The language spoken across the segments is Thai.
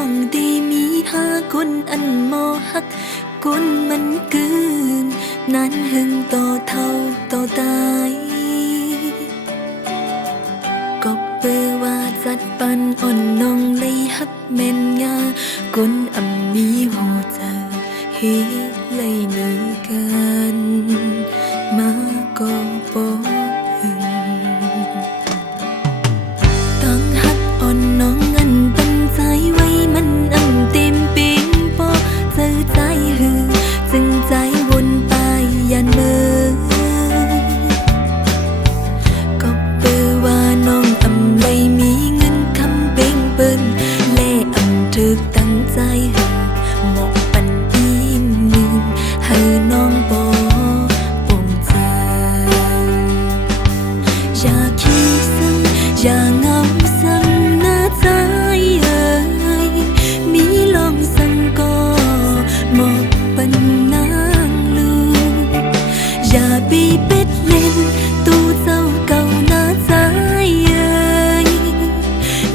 ส่งดีมีหาคนอันมอหักคนมันกืนนั้นหึงต่อเท่าต่อตายก็เปื้อว่าจัดปันอ่อนน้องเลยฮักแม่นงาคนอำมีหูเจอเฮเลยเนื้อกันมาก็บอกหึงต้องฮักอ่อนน้องอันตั้งใจไว้มันอันเต็มปิงปอเจอใจหึงจึงใจวนไปยันเมื่อก็เปื้อว่าน้องอำเลยมีเงินคำเบ่งเปิ้นและอำถึกตั้งใจหึงหมกปันอีหนึ่งให้น้องบ่ปงใจอย่าขี้ซึ้งอย่าเหงาซ้ำหน้าใจเอ่ยมีลองสั่งก็หมกปันนางลูกอย่าบีเป็ดเล่นตู้เจ้าเก่าหน้าใจเอ่ย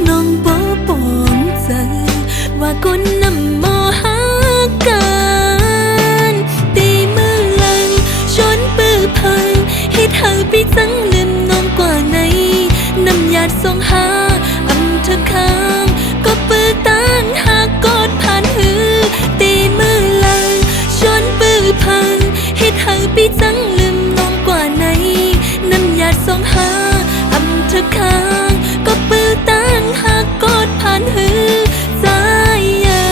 น้องบ่ปองใจว่าคนนำมอหากันตีมือแรงชนปื้อพังให้เธอไปจังลืมน้องกว่าไหนน้ำยาดส่งหาอำเธอค้างก็ปื้อตั้งหากกอดผ่านหือตีมือแรงชนปื้อพังให้เธอไปจังลืมน้องกว่าไหนน้ำยาดส่งหาอำเธอค้างก็ปื้อตั้งหากกอดผ่านหือใจเอ่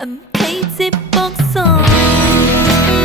อำใครจิบบอกสอง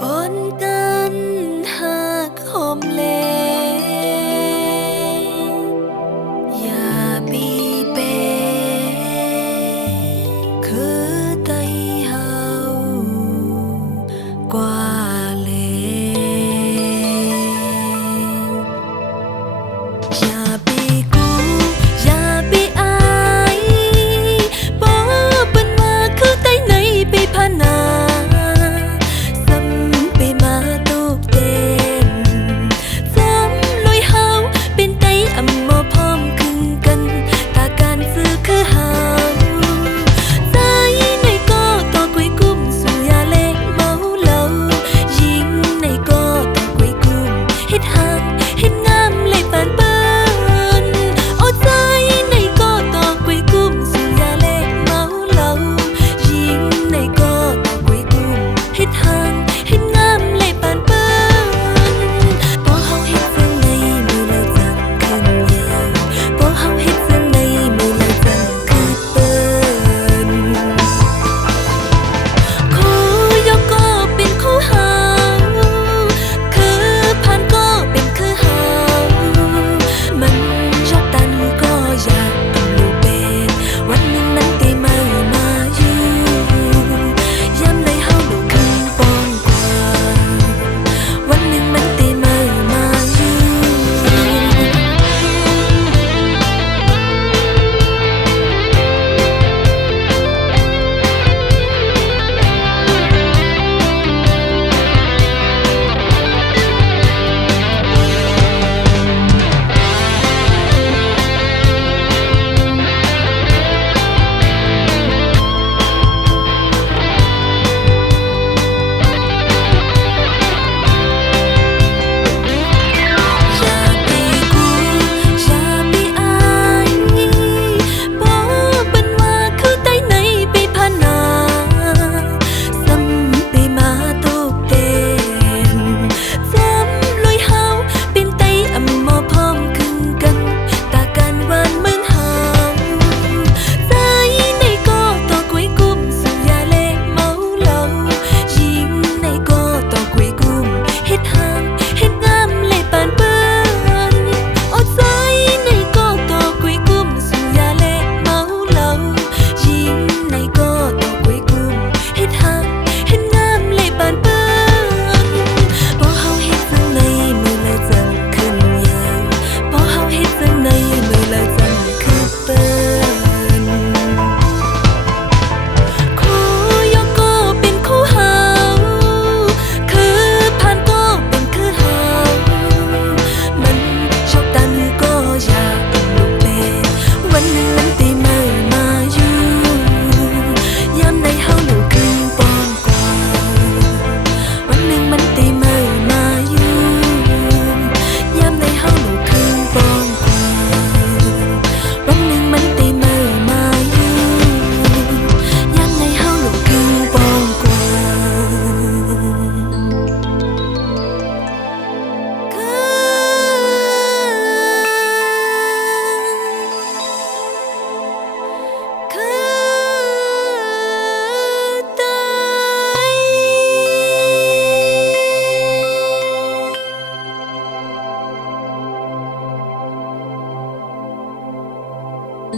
อ่อนกันหักหอมแลอย่าปีเปคือไตเฮากว่าเลอย่าไปกูอย่าไปอายบ่เป็นว่าคือไตไหนไปพานามาตุกเต้นจำลอยเฮาเป็นไตอำบ่พร้อมครึ่งกันตาการซื้อคือเฮาใจในก็ต่อกุยกุ้มสู่ยาเล่เมาเหล้ายิงในก็ต่อกุยกุ้มเฮ็ดหางเฮ็ดงามเลยปานเปิ้ ช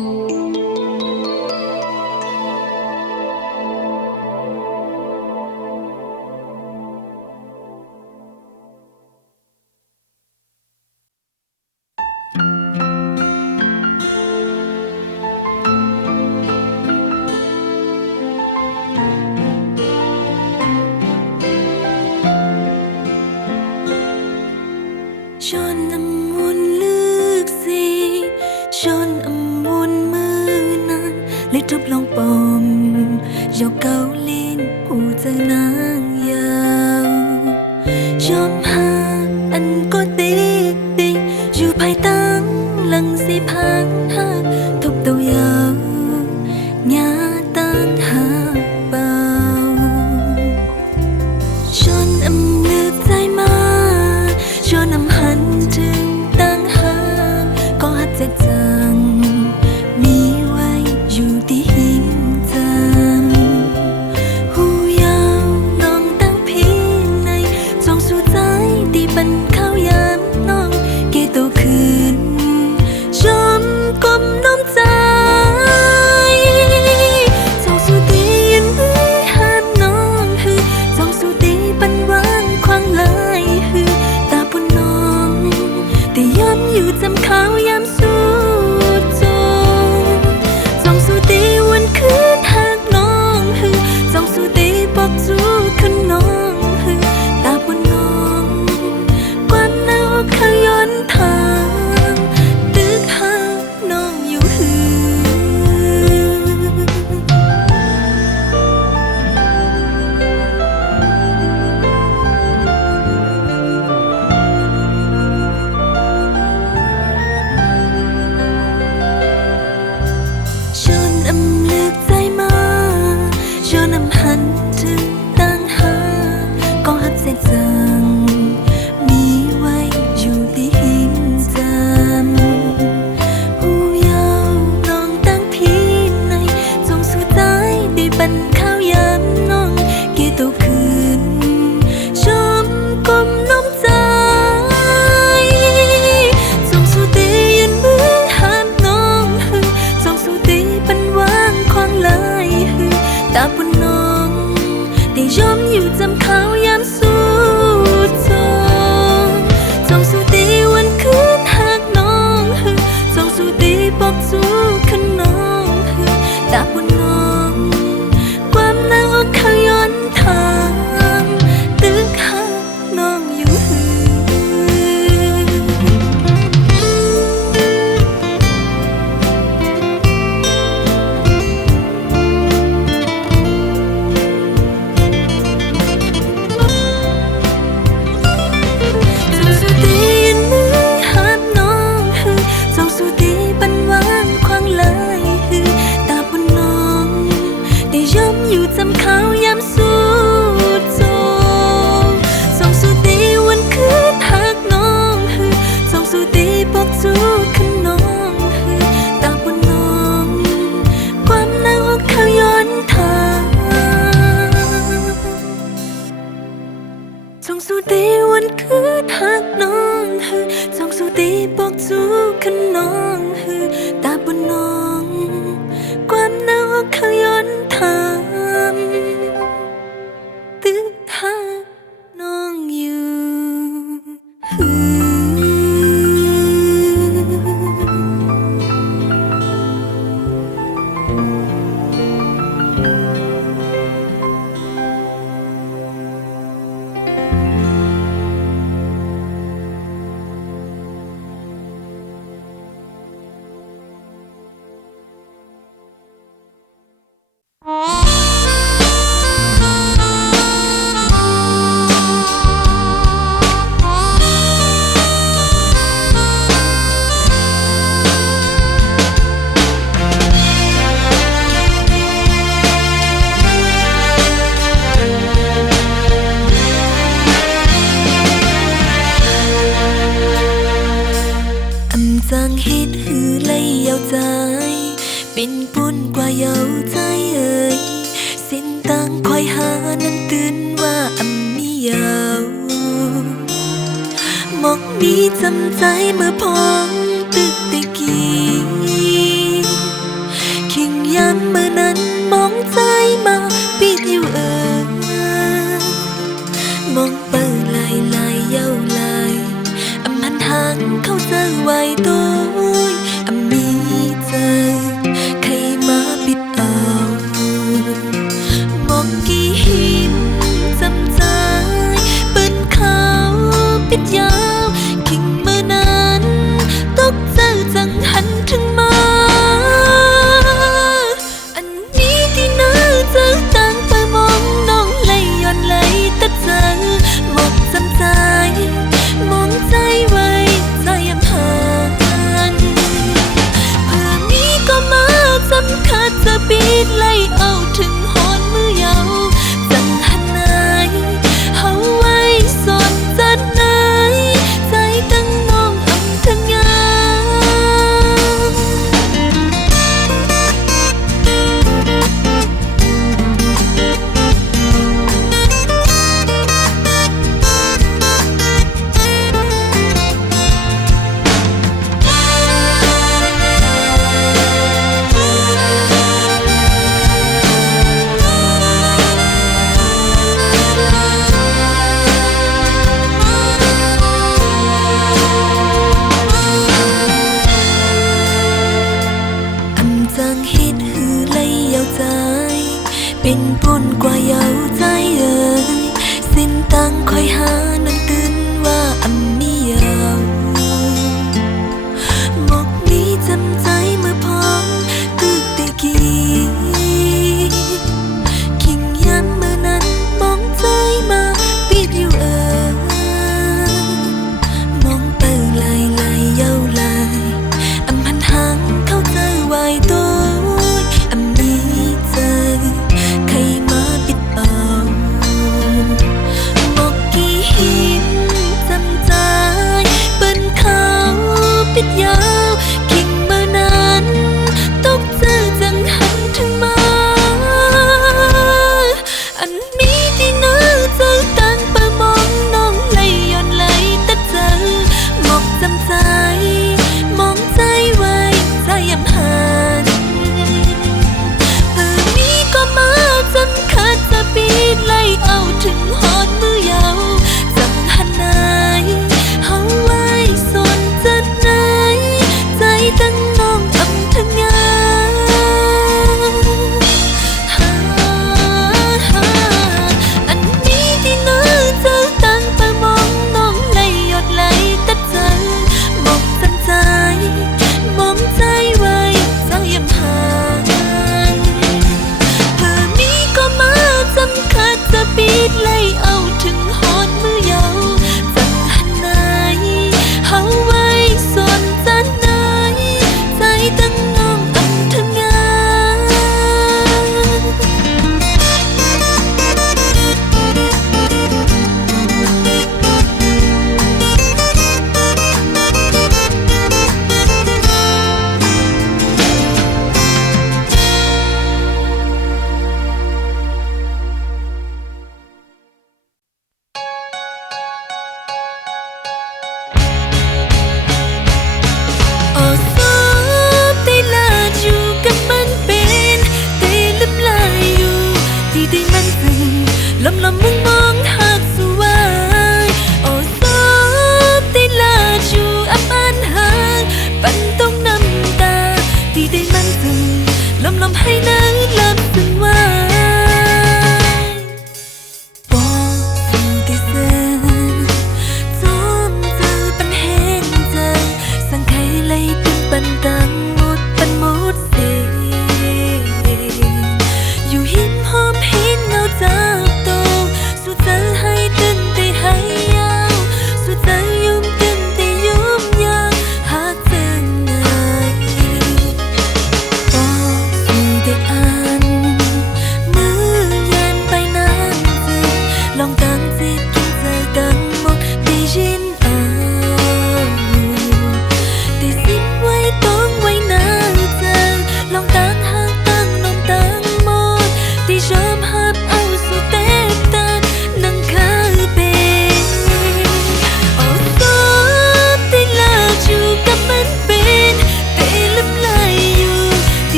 ้อนน้ำวนลึกสิช้อนอำวนมือนางเลยทุบลงปมยกเกาเล่นหูเจอนางยาวชมหาอันก็ติดติดอยู่ภายตั้งหลังสิพังหาทบตัวยาวญาตั้งหาเบาช้อนอำลึกใจมาช้อนอำหันถึงตั้งหาก็หัดจะจังมีไว้อยู่ที่หินจำหูยาวน้องตั้งพี่ในจงสู่ใจตีปันข้าวยามน้องเกโตคืนชมกลมน้อมใจจงสู่ตียันมือหาน้องฮือจงสู่ตีปันวางควางลายฮือตาปุ่นน้องแต่ย้ำอยู่จำเขายามสู้จงสู่ตีวันคืนหากน้องฮือจงสู่ตีบอกจูคืนน้องฮือตาปุ่นน้องความหนาวเขาย้อนทางตึกหาน้องอยู่ฮือช้อนอำลึกใจมาช้อนอำหันถึงตั้งหาก็หักเส้นจังมีไว้อยู่ที่หินจำหูยาวน้องตั้งพี่ในจงสู่ใจได้ปันข้าวยามน้องเกโตคืนชมกลมน้อมใจจงสู่ตียันมือหาน้องฮือจงสู่ตีปันวางควางลายฮือตาปุ่นน้องได้ยอมอยู่จำเขายามสู้จงสู่ตีวันคืนหากน้องฮือจงสู่ตีบอกจูคืนน้องฮือตาปุ่นน้องความหนาวเขาย้อนทางตึกหาน้องอยู่ฮือ จงสู่ตียันมือหาน้องฮือจงสู่ตีปันวางควางลายฮือตาปุ่นน้องได้ย้ำอยู่จำเขายามสู้จงสู่ตีวันคืนหากน้องฮือจงสู่ตีบอกจูคืนน้องฮือตาปุ่นน้องความหนาวเขาย้อนทางจงสู่ตีวันคืนหากน้องฮือจงสู่ตีบอกจูคืนน้องฮือตาปุ่นน้องความหนาวเขาย้อนทางตึกหาน้องอยู่ฮือำจางเฮ็ดหือเลยยาวใจ เป็นปุ่นกว่าเยาวใจเอ่ยสิ้นตั้งคอยหานั้นตื่นว่าอำมียาวมอกมีจำใจเมื่อพองตึกตะกี้ hàng khâu giờ hoài tôi mi giờ khi mà biết một kỷ niệm dầm dài bên khao biết nhau khi mơนั้นตกเจอจังหันถึงมาอันนี้ที่น่าเจอต่างไปมองน้องไหลย้อนไหลแต่เจอหมดจำใจมองใจไว้ใจยำห่างเพื่อมีก็มาจำขาดจะปีดไล่เอาถึงหอนมือยาวจังหันไหนเฮาไว้สอนจัดไหนใจตั้งน้องอำทั้งยาจังฮิตหือไล่ยาวใจเป็นปุ่นกว่าเยาวใจเอ่ยสิ้นตังคอยหานั่นตื่นว่ามียาวหมกนี้จำใจเมื่อพร้อมตึกตะกี้คิงย้ำเมื่อนั้นมองใจมาปิดอยู่มองเปิงไหลไหลเยาวไหลพันหางเข้าเจอไว้ตัวมีเจอใครมาปิดปา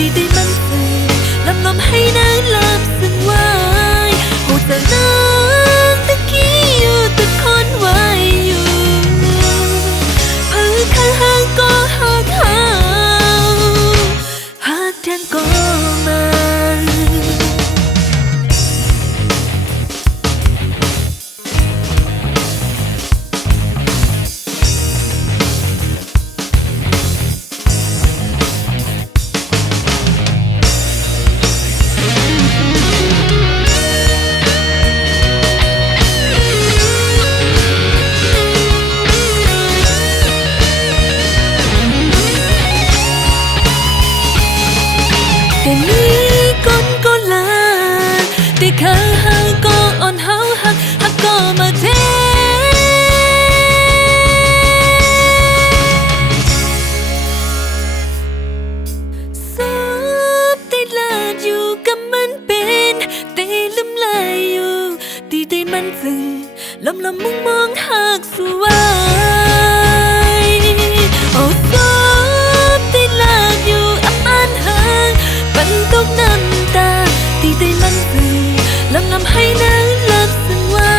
ที่ได้มันสื่อลำลมให้นางลำซึ่งไว้หูจะนางตะกี้อยู่ตะคนไว้อยู่ข้างห่างก็หักเขาหักแทงก็มันแต่มีคนก็ลาแต่ข้างห่างก็อ่อนเฮาหักก็มาเทซับติดลาดอยู่กับมันเป็นแต่ลืมลายอยู่ตีได้มันซึ้งลมมองหักสวยโอ้ซับติดลาดอยู่อับอันห่างปันตกน้ำตาตีได้มันซึ้งลำให้นางลับซึ้งไว้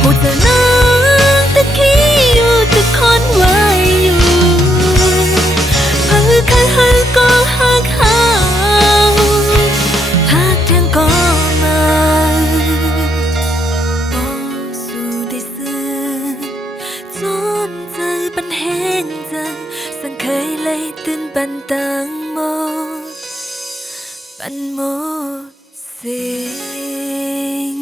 หูจะนางตะกี้อยู่ตะคนไว้อยู่ข้างห่างก็หักเขาหักแทงก็มาสู่ได้ซื้อจนเจอปัญแห้งจังสังเคยเลยตื่นปันตังโมปันโมเสียง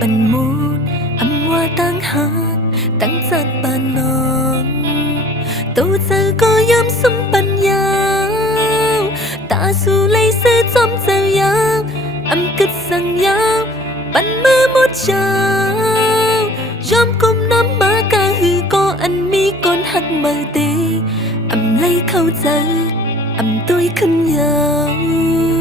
ปันมูดอำว่าตั้งหากตั้งจากบ้านน้องตัวเจอก็ย้ำสมปัญญาตาสู่เลยซื้อจอมเจ้ายาวอำกึดสั่งยาวปันมือหมดเจ้ายอมกุมน้ำมากาหือก็อันมีก้นหักเมื่อเดอำเลยเข้าใจอำตัวขึ้นยาว